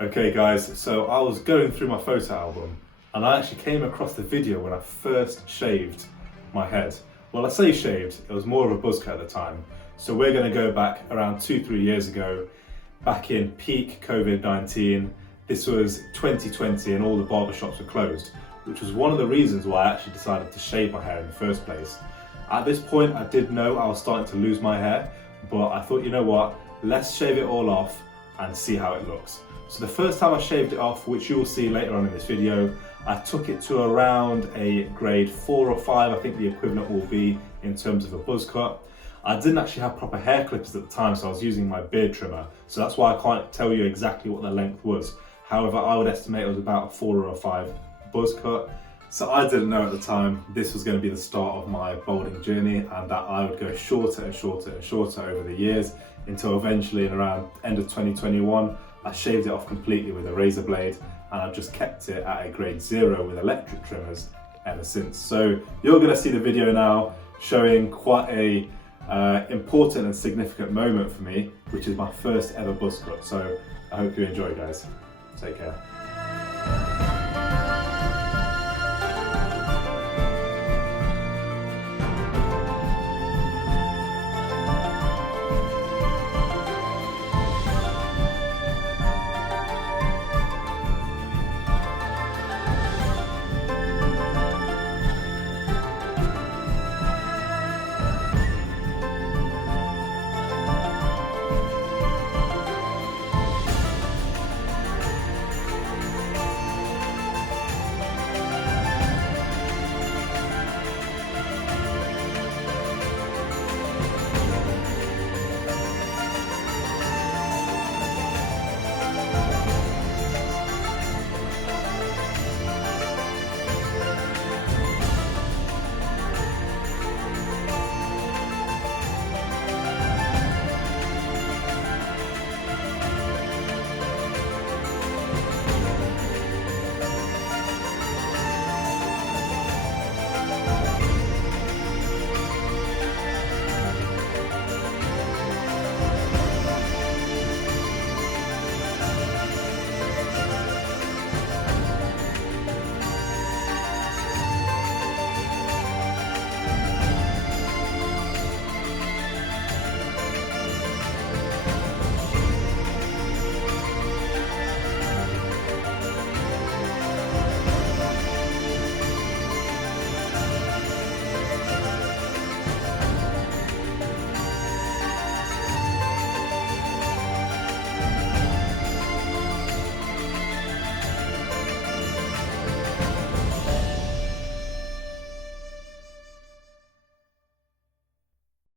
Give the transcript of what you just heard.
Okay guys, so I was going through my photo album and I actually came across the video when I first shaved my head. Well, I say shaved, it was more of a buzz cut at the time. So we're going to go back around 2-3 years ago, back in peak COVID-19. This was 2020 and all the barbershops were closed, which was one of the reasons why I actually decided to shave my hair in the first place. At this point, I did know I was starting to lose my hair, but I thought, you know what, let's shave it all off and see how it looks. So the first time I shaved it off, which you will see later on in this video, I took it to around a grade 4 or 5, I think the equivalent will be in terms of a buzz cut. I didn't actually have proper hair clippers at the time, so I was using my beard trimmer. So that's why I can't tell you exactly what the length was. However, I would estimate it was about a 4 or a 5 buzz cut. So I didn't know at the time this was going to be the start of my balding journey, and that I would go shorter and shorter and shorter over the years until eventually in around end of 2021, I shaved it off completely with a razor blade, and I've just kept it at a grade 0 with electric trimmers ever since. So you're going to see the video now showing quite a important and significant moment for me, which is my first ever buzz cut. So I hope you enjoy, guys. Take care.